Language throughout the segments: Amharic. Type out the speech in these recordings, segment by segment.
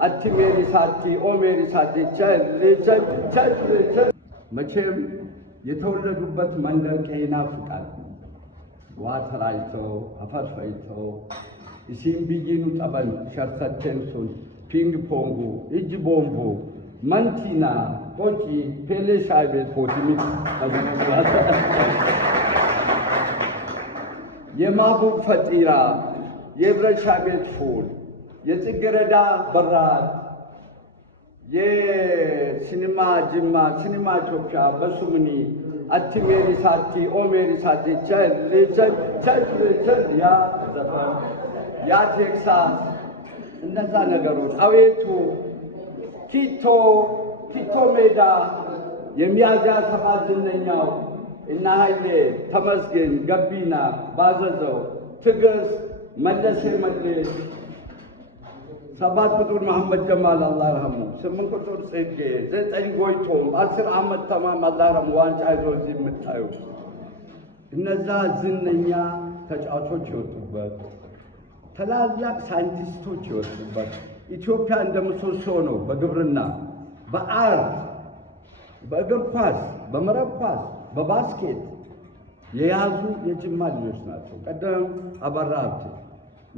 አትሜሪ ሳቲ ኦሜሪ ሳቲ መቼም የተወለዱበት መንደር ቀይና ፍቃድ ዋተራይቶ አፈርፈይቶ እሲም ቢጂኑ ጠበን ሸርሰቴንሱን ፒንግ ፖንጉ እጅ ቦምቡ መንቲና ቆጪ ፔሌ ሻይ ቤት ፎቲሚት የማቡብ ፈጢራ የብረሻ ቤት ፉል የጽጌረዳ በራት የሲኒማ ጅማ ሲኒማ ኢትዮጵያ በሱምኒ አትሜሪ ሳቲ ኦሜሪ ሳቲ ቸል ያ ዘፈን ያ ቴክሳስ እነዛ ነገሮች አቤቱ ኪቶ ሜዳ የሚያዝያ 7ኛው እና ኃይሌ ተመስገን ገቢና ባዘዘው ትግስት መለሴ መለስ 7 ቁጥር መሐመድ ጀማል አላህ ይርሐሙ 8 ቁጥር ጽጌ 9 ጎይቶም 10 ዓመት ተማም አላህ ይርሐሙ ዋንጫ ይዞ እዚህ የምታዩ እነዛ ዝነኛ ተጫዋቾች ይወጡበት ታላላቅ ሳይንቲስቶች ይወጡበት ኢትዮጵያ እንደምትሶሶ ነው በግብርና በአርት በእግር ኳስ በመረብ ኳስ በባስኬት የያዙ የጅማ ልጆች ናቸው። ቀደም አበራ ሀብቴ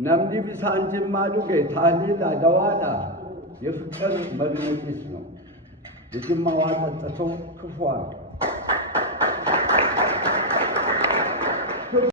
ነምዲ ቢሳን ጅማ ዱጌ ታሊላ ደዋዳ የፍቅር መግለጫ ነው። የጅማ ዋጠጥቶ ክፉ